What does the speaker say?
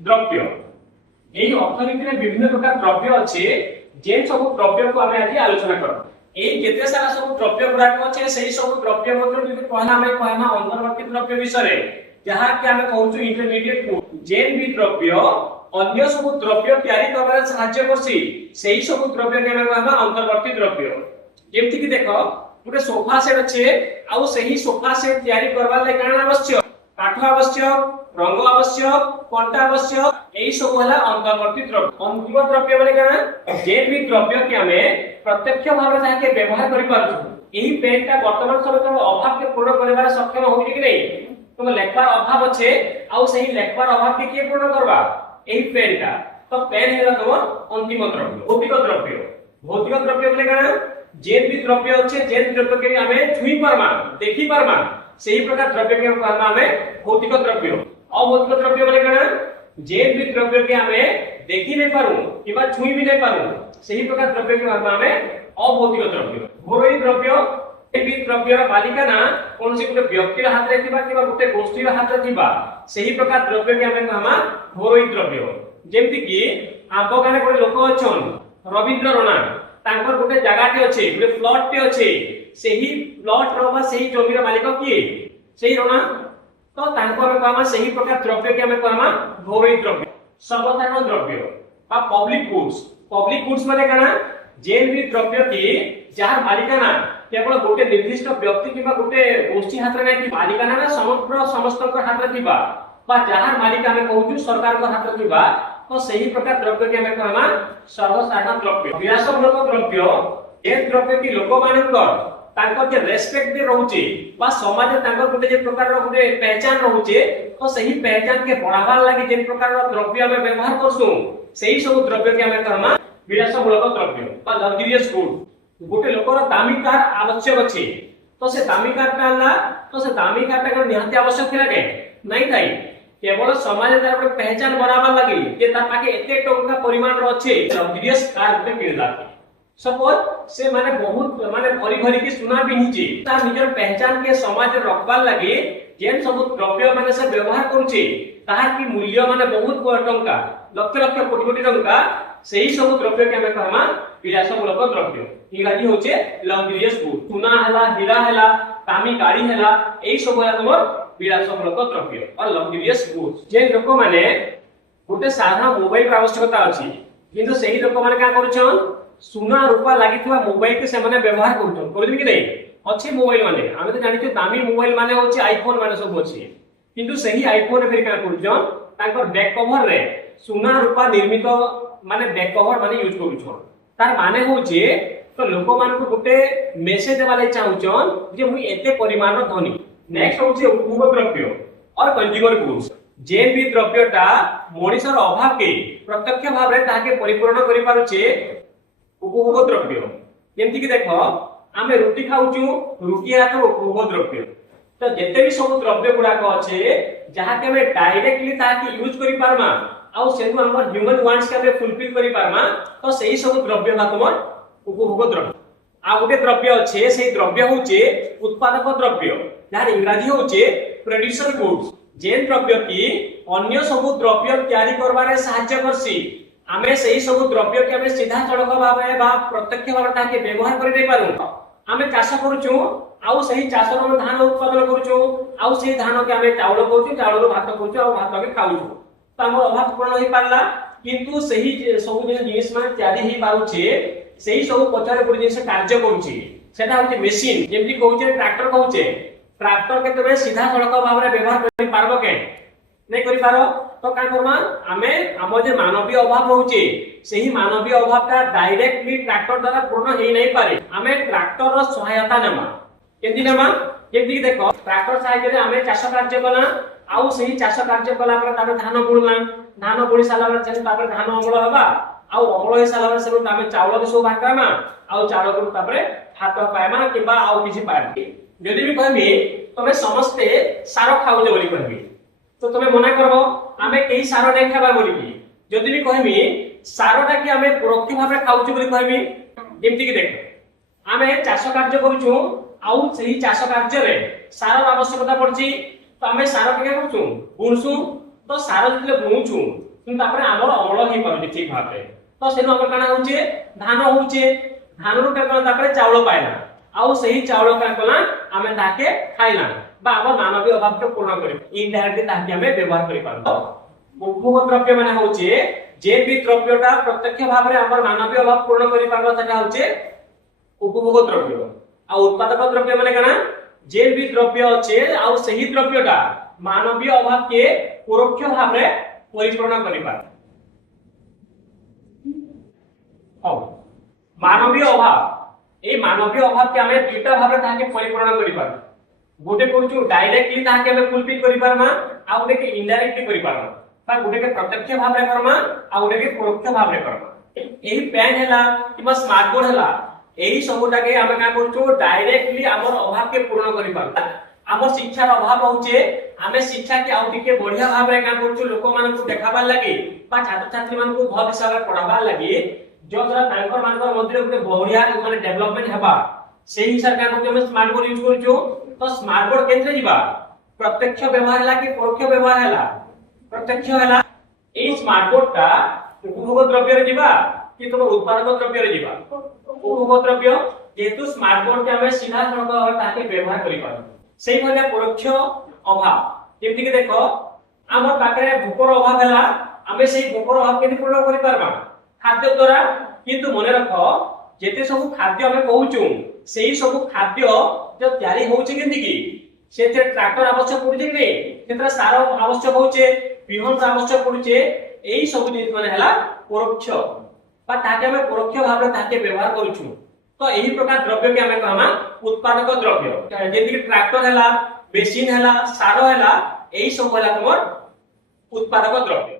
द्रव्य एई अर्थनीति रे विभिन्न प्रकार द्रव्य अछि जे सब द्रव्य को हमें आज आलोचना करब। एई जेते सारा सब द्रव्य गुडाक अछि सेही सब द्रव्य मध्ये যদি कहना हमें कहना अंतर्वर्ती द्रव्य विषय रे जहा कि हमें कहउछु इंटरमीडिएट गुड जेन भी द्रव्य अन्य सब द्रव्य तयारी करबार सहायता करसी सेही सब द्रव्य के हमें कहना अंतर्वर्ती द्रव्य। जेमति कि देखो गोटे सोफा सेट अछि आउ सेही सोफा सेट तयारी करबार ले काना आवश्यक काठ आवश्यक रंग आवश्यक कंटा आवश्यक एई सब होला अंतर्वर्ती द्रव्य। अंतिम द्रव्य बोले काना जे भी द्रव्य के हमें प्रत्यक्ष भाव रे ताके व्यवहार करि पारछु। एही पेनटा वर्तमान समय तो अभाव के पूर्ण करबार सक्षम होई कि नै तुम लेखबार अभाव अछि आउ सेही लेखबार अभाव के के पूर्ण करबा एही पेनटा तो पेन हेला तुम अंतिम द्रव्य। भौतिक द्रव्य भौतिक द्रव्य बोले काना जे भी द्रव्य अछि जे द्रव्य के हमें छुई पारमा देखि पारमा सेही प्रकार द्रव्य के कहना हमें भौतिक द्रव्य। अभौतिक द्रव्य बोले काना जे भी द्रव्य के हमें देखि नै पारू किबा छुई भी नै पारू सेही प्रकार द्रव्य के कहना हमें अभौतिक द्रव्य। घोरोई द्रव्य एबी द्रव्यर मालिका ना कोनसी गुटे व्यक्ति रा हाथ रे थिबा किबा गुटे गोष्ठी रा हाथ रे थिबा सेही प्रकार द्रव्य के हमें कहमा घोरोई द्रव्य। जेमति कि आबो गाने कोइ लोक अछन रविंद्र रଣା तांकर गुटे जगाटे अछि गुटे प्लॉट टे अछि सेही प्लॉट रो बा सेही जमीर मालिक किए सेही रଣା तो तांको हमें कहमा सेही प्रकार द्रव्य के हमें कहमा घोरोई द्रव्य। सर्वसाधारण द्रव्य बा पब्लिक गुड्स माने काना जेन भी द्रव्य की जार मालिकाना केवल गोटे निर्दिष्ट व्यक्ति किबा गोटे गोष्ठी हाथ रे नै मालिकाना ना समग्र समस्त हाथ रे थिबा बा जार मालिका हमें कहू सरकार को हाथ रे थिबा तो सही प्रकार द्रव्य के हमें कहना सर्वसाधारण द्रव्य। विलासमूलक द्रव्य ए द्रव्य की लोक मानकर तांकर जे रेस्पेक्ट दे रहउची बा समाज तांकर गोटे जे प्रकार रो गोटे पहचान रहउची तो सही पहचान के बढ़ावा लागि जे प्रकार रो द्रव्य हमें व्यवहार करसु सही सब द्रव्य के हमें कहना विलासमूलक द्रव्य बा लग्जरियस गुड। गोटे लोकर दामी कार आवश्यक अछि तो से दामी कार काला तो से दामी कार का निहाती आवश्यक थिला के नै थाई केवल समाज तार पहचान बनावा लागि जे ता पाके एते टंका परिमाण रो अछि लग्जरियस कार पे किनला। सपोज से माने बहुत माने भरी भरी की सुना पिनिची ता निजर पहचान के समाज रखबार लागि जेन सब द्रव्य माने से व्यवहार करूची ताहार की मूल्य माने बहुत टंका लक्ष लक्ष कोटी कोटी टंका सेही सब द्रव्य के हमें कहमा विलासमूलक द्रव्य। इंग्रजी होचे लग्जरियस गुड। सुना हला हीरा हला दामी गाड़ी हला एई सब होला तमर विलासमूलक द्रव्य और लग्जरियस गुड्स। जे लोक माने गोटे साधारण मोबाइल र आवश्यकता अछि किंतु सेही लोक माने का करूछन सुना रूपा लागितवा मोबाइल के से माने व्यवहार करूछन करू कि नै अछि मोबाइल माने हम तो जानि छ दामी मोबाइल माने होछि आईफोन माने सब अछि किंतु सेही आईफोन फेर का करूछन तांकर बैक कवर रे सुना रूपा निर्मित माने बैक कवर माने यूज करूछन तार माने होछि तो लोक मान को गोटे मेसेज देवाले चाहुछन जे मुई एते परिमाण रो धनी। नेक्स्ट होछि उपभोग द्रव्य और कंज्यूमर गुड्स। जे भी द्रव्यटा मनुष्यर अभाव के प्रत्यक्ष भाव रे ताके परिपूर्ण करि पारुछे उपभोग द्रव्य। जेमति कि देखो आमे रोटी खाउछु रोटी है तो उपभोग द्रव्य। तो जेते भी सब द्रव्य गुडा को अछि जहा के हमें डायरेक्टली ताके यूज करि पारमा आउ सेनु हमर ह्यूमन वांट्स के हमें फुलफिल करि पारमा तो सही सब द्रव्य बा तुमर उपभोग द्रव्य। आ गोटे द्रव्य अछि सेही द्रव्य होचे उत्पादक द्रव्य यार इंग्रजी होचे प्रोड्यूसर गुड्स। जेन द्रव्य की अन्य सब द्रव्य तयारी करबारे सहायता करसी आमे सही सब द्रव्य के हमें सीधा सड़क भाबे बा प्रत्यक्ष भाबे ताके व्यवहार करि नै पारू। आमे चाष करूछु आउ सही चाष रो धान उत्पादन करूछु आउ सही धान के हमें चावल करूछु चावल रो भात करूछु आउ भात के खाउछु तो हमर अभाव पूर्ण होई पारला किंतु सही सब जिनिस मान तयारी ही पारुछे सही सब पचारे पड़ी जिनिस कार्य करूछि सेटा होचे मशीन। जेमति कहूचे ट्रैक्टर कहूचे ट्रैक्टर के तबे सीधा सड़क भाबरे व्यवहार करि पारबो के नै करि पारो तो का करबा आमे हमर जे मानवीय अभाव रहउचे सही मानवीय अभावटा डायरेक्टली ट्रैक्टर द्वारा पूर्ण हेई नै पारे आमे ट्रैक्टर रो सहायता नेमा केति नेमा जेमति देखो ट्रैक्टर सहायता रे आमे चाष कार्य कला आउ सही चाष कार्य कला पर तामे धान बुणला धान बुणी साला पर से तापर धान अमल हबा आउ अमल हे साला पर से तामे चावल के सो भाकरामा आउ चावल को तापरे भात पायमा किबा आउ किछि पायमा। यदि भी कहबी तमे समस्ते सारो खाउजे बोली कहबी तो तमे मना करबो आमे केही सारो नै खाबा बोली की। यदि भी कहबी सारोटा की आमे प्रोक्ति भाबे खाउछु बोली कहबी जेमति की देख आमे चाष कार्य करूछु आउ सही चाष कार्य रे सारो आवश्यकता पड़छि तो आमे सारो के करूछु बुणसु तो सार जतले बुणुचु किंतु तापर हमर अमल ही पारुची ठीक भाबरे तो सेनु हमर काना होचे धान होचे धान रो का तापर चावल पाइला आउ सही चावल का कला हमें ताके खाइला बा हमर मानवीय अभाव के पूर्ण करी इनडायरेक्टली ताके हमें व्यवहार करि पारबो उपभोग द्रव्य माने होचे जे भी द्रव्यटा प्रत्यक्ष भाव रे हमर मानवीय अभाव पूर्ण करि पारबो सेटा होचे उपभोग द्रव्य आ उत्पादक द्रव्य माने कना जे भी द्रव्य अछि आ सही द्रव्यटा मानवीय अभाव के परोक्ष भाव रे परिपूर्ण करि पार औ मानवीय अभाव ए मानवीय अभाव के हमें दुईटा भाव रे ताके परिपूर्ण करि पार गोटे कहूछु डायरेक्टली ताके हमें फुलफिल करि पारमा आ गोटे के इनडायरेक्टली करि पारमा बा गोटे के प्रत्यक्ष भाव रे करमा आ गोटे के परोक्ष भाव रे करमा एही पेन हैला किबा स्मार्ट बोर्ड हैला एही सबटा के हमें का कहूछु डायरेक्टली हमर अभाव के पूर्ण करि पार हमर शिक्षार अभाव होचे हमें शिक्षा के आउ टिके बढ़िया भाव रे का कहूछु लोक मान को देखाबा लागि बा छात्र छात्री मान को भल हिसाब रे पढ़ाबा लागि जो जरा तांकर मानकर मध्य गोटे बढ़िया माने डेवलपमेंट हेबा सेही हिसाब का कहूछु हमें स्मार्ट बोर्ड यूज करछु तो स्मार्ट बोर्ड केंद्र जीवा प्रत्यक्ष व्यवहार हैला कि परोक्ष व्यवहार हैला प्रत्यक्ष हैला ए स्मार्ट बोर्ड ता उपभोग द्रव्य रे जीवा कि तुम उत्पादक द्रव्य रे जीवा उपभोग द्रव्य जेतु स्मार्ट बोर्ड के हमें सीधा सड़क ताके व्यवहार करि पार सेही भले परोक्ष अभाव जेमति कि देखो हमर पाकरे भूकर अभाव हैला हमें सेही भूकर अभाव केनि पूर्ण करि पारबा खाद्य द्वारा किंतु मने रखो जेते सब खाद्य हमें कहूचू सेही सब खाद्य जो तयारी होउचे केंति कि सेते ट्रैक्टर आवश्यक पड़ुचे कि सेते सार आवश्यक होउचे बिहन आवश्यक पड़ुचे एही सब जिनिस माने हला परोक्ष बा ताके हमें परोक्ष भाव रे ताके व्यवहार करूछु तो एही प्रकार द्रव्य के हमें कहमा उत्पादक द्रव्य जेति कि ट्रैक्टर हैला बेसिन हैला सार हैला एही सब हैला तमर उत्पादक द्रव्य।